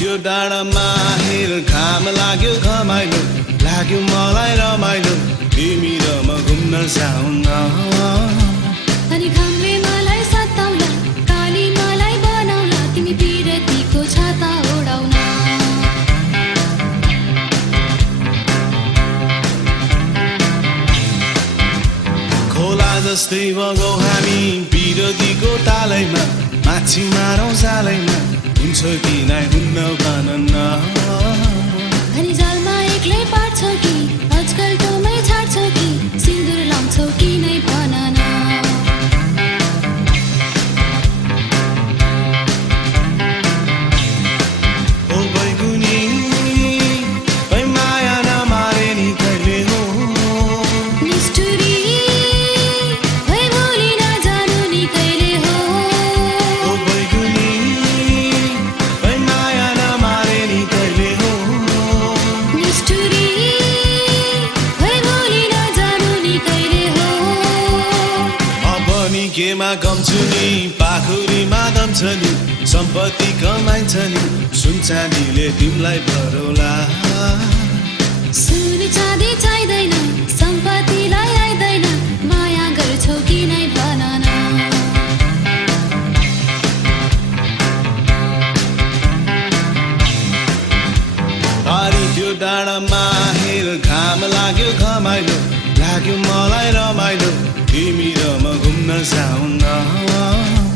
त्यो डाँडामा हिल घाम लाग्यो घमाइलो लाग्यो मलाई रमाइलो तिमी र म घुम्न जाउँ न अनि घामले मलाई सताउला काली मलाई बनाउला तिमी पिरतीको छाता ओढाउन खोला जस्तै बगौ हामी पिरतीको तालैमा माछी मारौँ जालैमा हुन्छ कि नै हुन्न भन न अनि जालमा एक्लै पार्छौ कि आजकल टोमै छाड्छौ कि सिन्दुर लाउँछौ कि नै भन न ओ बैगुनी भई माया नमारे नि कहिले हो निष्ठुरी भई भोलि नजानु नि कहिले हो ओ बैगुनी भई माया नमारे नि कहिले हो निष्ठुरी भई भोलि नजानु नि कहिले हो अब नि केमा गम छु नि पाखुरीमा दम छ नि सम्पत्ति कमाइन्छ नि सुन चाँदीले तिमीलाई भरौला सुन चाँदी चाहिँदैन सम्पत्तिलाई आइदैन माया गर्छौ कि नै भन न पारी त्यो डाँडामा हिल घाम लाग्यो घमाइलो लाग्यो मलाई रमाइलो तिमी र म घुम्न जाउँ न